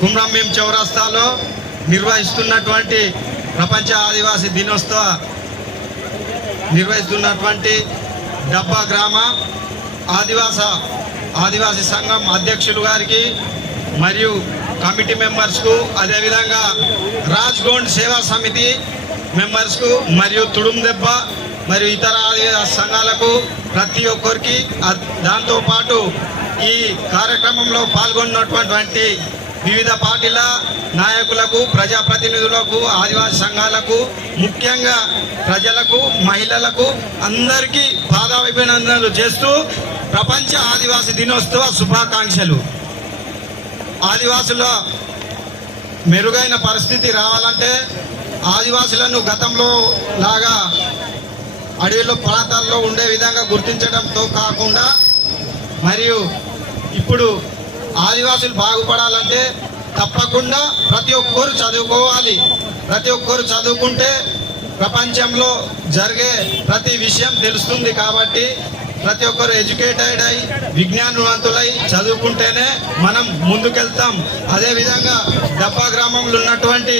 కుమ్రంభీం చౌరస్తాలో నిర్వహిస్తున్నటువంటి ప్రపంచ ఆదివాసీ దినోత్సవ నిర్వహిస్తున్నటువంటి డబ్బా గ్రామ ఆదివాస ఆదివాసీ సంఘం అధ్యక్షులు గారికి మరియు కమిటీ మెంబర్స్కు అదేవిధంగా రాజ్గోండ్ సేవా సమితి మెంబర్స్కు మరియు తుడుం దెబ్బ మరియు ఇతర ఆదివాసీ సంఘాలకు ప్రతి ఒక్కరికి దాంతోపాటు ఈ కార్యక్రమంలో పాల్గొన్నటువంటి వివిధ పార్టీల నాయకులకు ప్రజాప్రతినిధులకు ఆదివాసీ సంఘాలకు ముఖ్యంగా ప్రజలకు మహిళలకు అందరికీ పాదాభినందనలు చేస్తూ ప్రపంచ ఆదివాసీ దినోత్సవ శుభాకాంక్షలు. ఆదివాసుల మెరుగైన పరిస్థితి రావాలంటే ఆదివాసులను గతంలో లాగా అడవిలో ప్రాంతాల్లో ఉండే విధంగా గుర్తించడంతో కాకుండా మరియు ఇప్పుడు ఆదివాసులు బాగుపడాలంటే తప్పకుండా ప్రతి ఒక్కరు చదువుకోవాలి. ప్రతి ఒక్కరు చదువుకుంటే ప్రపంచంలో జరిగే ప్రతి విషయం తెలుస్తుంది కాబట్టి ప్రతి ఒక్కరు ఎడ్యుకేటెడ్ అయి విజ్ఞానవంతులై చదువుకుంటేనే మనం ముందుకెళ్తాం. అదేవిధంగా డబ్బా గ్రామంలో ఉన్నటువంటి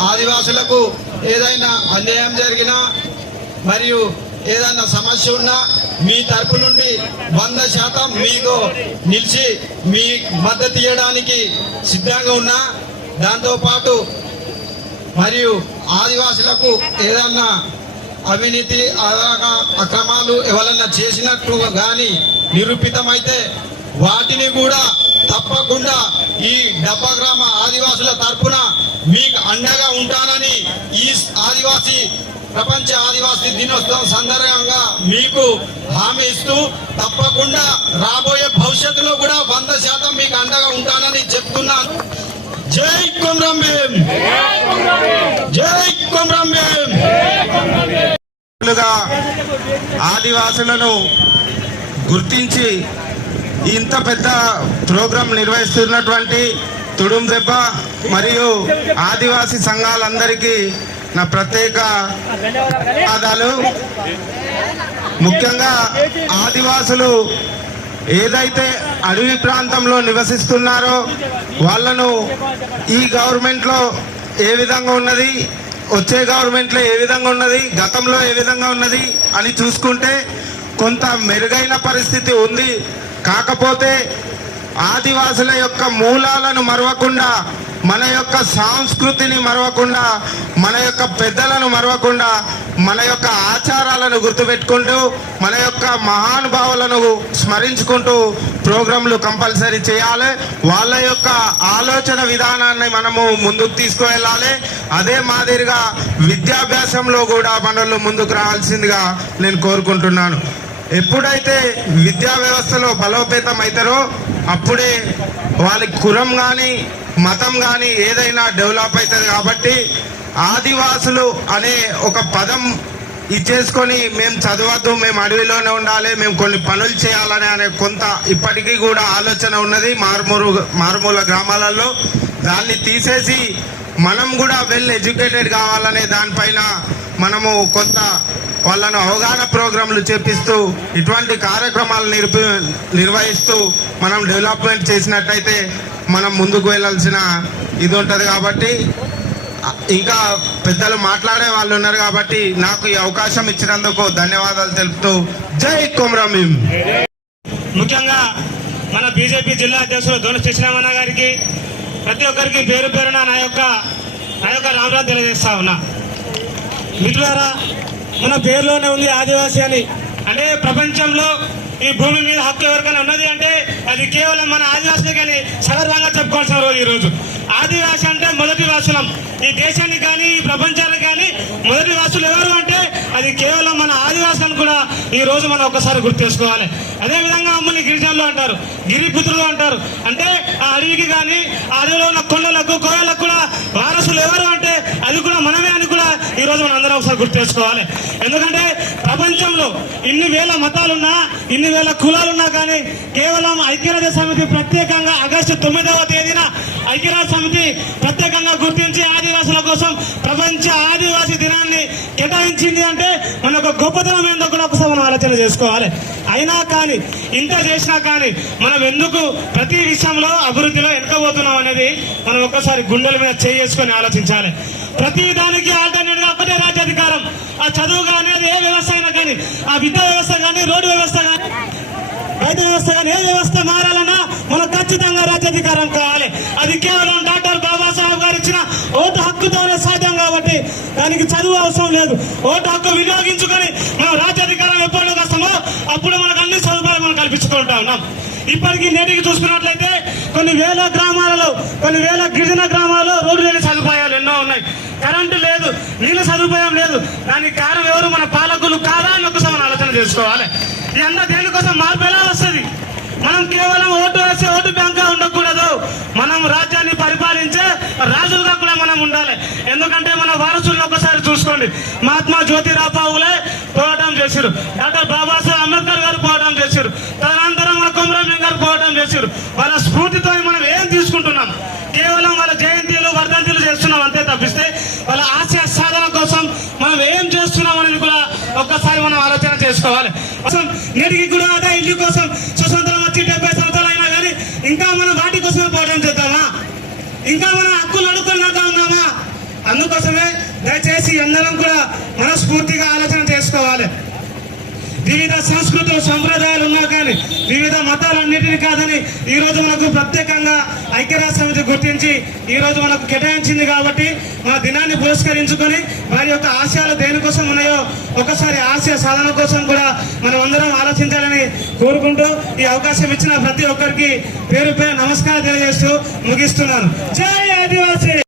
ఆదివాసులకు ఏదైనా అన్యాయం జరిగినా మరియు ఏదైనా సమస్య ఉన్నా మీ తరపు నుండి వంద శాతం మీకు నిలిచి మీ మద్దతు ఇవ్వడానికి సిద్ధంగా ఉన్నా. దాంతోపాటు మరియు ఆదివాసులకు ఏదన్నా అవినీతి అక్రమాలు ఎవరన్నా చేసినట్టు కానీ నిరూపితమైతే వాటిని కూడా తప్పకుండా ఈ డబ్బా గ్రామ ఆదివాసుల తరపున మీకు అండగా ఉంటానని ఈ ఆదివాసీ ప్రపంచ ఆదివాసీ దినోత్సవం సందర్భంగా మీకు హామీ ఇస్తూ తప్పకుండా రాబోయే భవిష్యత్తులో కూడా వంద శాతం మీకు అండగా ఉంటానని చెప్తున్నాను. జై కొమరం జై కుమ్రం లుగా ఆదివాసులను గుర్తించి ఇంత పెద్ద ప్రోగ్రాం నిర్వహిస్తున్నటువంటి తుడుం దెబ్బ మరియు ఆదివాసీ సంఘాలందరికీ నా ప్రత్యేక ధన్యవాదాలు ముఖ్యంగా ఆదివాసులు ఏదైతే అడవి ప్రాంతంలో నివసిస్తున్నారో వాళ్ళను ఈ గవర్నమెంట్లో ఏ విధంగా ఉన్నది వచ్చే గవర్నమెంట్లో ఏ విధంగా ఉన్నది గతంలో ఏ విధంగా ఉన్నది అని చూసుకుంటే కొంత మెరుగైన పరిస్థితి ఉంది. కాకపోతే ఆదివాసుల యొక్క మూలాలను మరవకుండా మన యొక్క సంస్కృతిని మరవకుండా మన యొక్క పెద్దలను మరవకుండా మన యొక్క ఆచారాలను గుర్తుపెట్టుకుంటూ మన యొక్క మహానుభావులను స్మరించుకుంటూ ప్రోగ్రాంలు కంపల్సరీ చేయాలి. వాళ్ళ యొక్క ఆలోచన విధానాన్ని మనము ముందుకు తీసుకువెళ్ళాలి. అదే మాదిరిగా విద్యాభ్యాసంలో కూడా మనల్ని ముందుకు రావాల్సిందిగా నేను కోరుకుంటున్నాను. ఎప్పుడైతే విద్యా వ్యవస్థలో బలోపేతం అవుతారో అప్పుడే వాళ్ళకి కులం కానీ మతం కానీ ఏదైనా డెవలప్ అవుతుంది కాబట్టి ఆదివాసులు అనే ఒక పదం ఇచ్చేసుకొని మేము చదవద్దు మేము అడవిలోనే ఉండాలి మేము కొన్ని పనులు చేయాలని అనే కొంత ఇప్పటికీ కూడా ఆలోచన ఉన్నది మారుమూరు మారుమూల గ్రామాలలో. దాన్ని తీసేసి మనం కూడా వెల్ ఎడ్యుకేటెడ్ కావాలనే దానిపైన మనము కొంత వాళ్ళను అవగాహన ప్రోగ్రాంలు చేపిస్తూ ఇటువంటి కార్యక్రమాలు నిర్పి నిర్వహిస్తూ మనం డెవలప్మెంట్ చేసినట్టయితే మనం ముందుకు వెళ్ళాల్సిన ఇది ఉంటుంది కాబట్టి ఇంకా పెద్దలు మాట్లాడే వాళ్ళు ఉన్నారు కాబట్టి నాకు ఈ అవకాశం ఇచ్చినందుకు ధన్యవాదాలు తెలుపుతూ జై కొమరమీం. ముఖ్యంగా మన బీజేపీ జిల్లా అధ్యక్షులు దోన శ్రీరామన్న గారికి ప్రతి ఒక్కరికి పేరు పేరున నా యొక్క నా యొక్క రామరాజు తెలియజేస్తా ఉన్నా. మిత్రులారా మన పేరులోనే ఉంది ఆదివాసి అని. అంటే ప్రపంచంలో ఈ భూమి మీద హక్కు ఎవరికైనా ఉన్నది అంటే అది కేవలం మన ఆదివాసులే కానీ సగర్వంగా చెప్పుకోవాల్సిన రోజు ఈరోజు ఆదివాసి అంటే మొదటి వాసులం. ఈ దేశానికి కానీ ఈ ప్రపంచానికి కానీ మొదటి వాసులు ఎవరు అంటే అది కేవలం మన ఆదివాసులను కూడా ఈ రోజు మనం ఒక్కసారి గుర్తు చేసుకోవాలి. అదే విధంగా అమ్మని గిరిజనులు అంటారు గిరిపుత్రులు అంటారు. అంటే ఆ అడవికి కానీ ఆ అడవిలో ఉన్న కొండలకు కోయలకు కూడా వారసులు ఎవరు అంటే అది కూడా మనమే అని కూడా ఈరోజు మనం అందరం ఒకసారి గుర్తు చేసుకోవాలి. ఎందుకంటే ప్రపంచంలో ఇన్ని వేల మతాలున్నా ఇన్ని వేల కులాలున్నా కానీ కేవలం ఐక్యరాజ్య సమితి ప్రత్యేకంగా ఆగస్టు తొమ్మిదవ తేదీన ఐక్యరాజ్య సమితి ప్రత్యేకంగా గుర్తించి ఆదివాసుల కోసం ప్రపంచ ఆదివాసీ దినాన్ని కేటాయించింది అంటే మన యొక్క గొప్పతనం ఏందో కూడా ఒకసారి మనం ఆలోచన చేసుకోవాలి. అయినా కానీ ఇంత చేసినా కానీ మనం ఎందుకు ప్రతి విషయంలో అభివృద్ధిలో వెనకపోతున్నాం అనేది మనం ఒక్కసారి గుండెల మీద చేసుకొని ఆలోచించాలి. ప్రతి దానికి ఆల్టర్నేట్గా ఒకటే రాజ్యాధికారం. ఆ చదువు కానీ అది ఏ వ్యవస్థ అయినా కానీ ఆ విద్యా వ్యవస్థ కానీ రోడ్డు వ్యవస్థ కానీ వైద్య వ్యవస్థ కానీ ఏ వ్యవస్థ మారాలన్నా మనకు ఖచ్చితంగా రాజ్యాధికారం కావాలి. అది కేవలం డాక్టర్ బాబాసాహెబ్ గారు ఇచ్చిన ఓటు హక్కుతోనే సాధ్యం కాబట్టి దానికి చదువు అవసరం లేదు. ఓటు హక్కు వినియోగించుకొని మనం రాజ్యాధికారం ఎప్పుడు వస్తామో అప్పుడు మనకు ఉన్నాం. ఇప్పటికీ నేటికి చూసుకున్నట్లయితే కొన్ని వేల గ్రామాలలో కొన్ని వేల గిరిజన గ్రామాల్లో రోడ్డు లేని సదుపాయాలు ఎన్నో ఉన్నాయి. కరెంటు లేదు నీళ్ళ సదుపాయం లేదు. దానికి కారణం ఎవరు? మన పాలకులు కాదా అని ఒకసారి మనం ఆలోచన చేసుకోవాలి. ఈ అంతా దేనికోసం? మార్పు ఎలా వస్తుంది? మనం కేవలం ఓటు వేసే ఓటు బ్యాంక్ ఉండకూడదు. మనం రాజ్యాన్ని పరిపాలించే రాజులుగా కూడా మనం ఉండాలి. ఎందుకంటే మన వారసులను ఒకసారి చూసుకోండి. మహాత్మా జ్యోతిరావు పావులే పోరాటం చేశారు డాక్టర్ బాబాసాహెబ్ అంబేద్కర్ గారు పోరాటం చేశారు తదనంతరం మన కొమరం గారు పోరాటం చేశారు వాళ్ళ స్ఫూర్తితో మనం ఏం తీసుకుంటున్నాం కేవలం వాళ్ళ జయంతిలు వర్ధంతిలు చేస్తున్నాం అంతే తప్పిస్తే వాళ్ళ ఆశయ సాధన కోసం మనం ఏం చేస్తున్నాం అనేది కూడా ఒక్కసారి మనం ఆలోచన చేసుకోవాలి అసలు నేటికి కూడా అదే ఇల్లు కోసం స్వతంత్రం వచ్చి డెబ్బై సంవత్సరాలు అయినా కానీ ఇంకా మనం వాటి కోసమే పోవడం చేద్దామా? ఇంకా మనం హక్కులు అడుక్కున్నాక ఉన్నామా అందుకోసమే దయచేసి అందరం కూడా మనస్ఫూర్తిగా వివిధ సంస్కృతులు సంప్రదాయాలు ఉన్నా కానీ వివిధ మతాలన్నిటిని కాదని ఈరోజు మనకు ప్రత్యేకంగా ఐక్యరాజ్య సమితి గుర్తించి ఈరోజు మనకు కేటాయించింది కాబట్టి మన దినాన్ని పురస్కరించుకొని వారి యొక్క ఆశయాలు దేనికోసం ఉన్నాయో ఒకసారి ఆశయ సాధన కోసం కూడా మనం అందరం ఆలోచించాలని కోరుకుంటూ ఈ అవకాశం ఇచ్చిన ప్రతి ఒక్కరికి పేరు పేరు నమస్కారం తెలియజేస్తూ ముగిస్తున్నాను. జై ఆదివాసీ!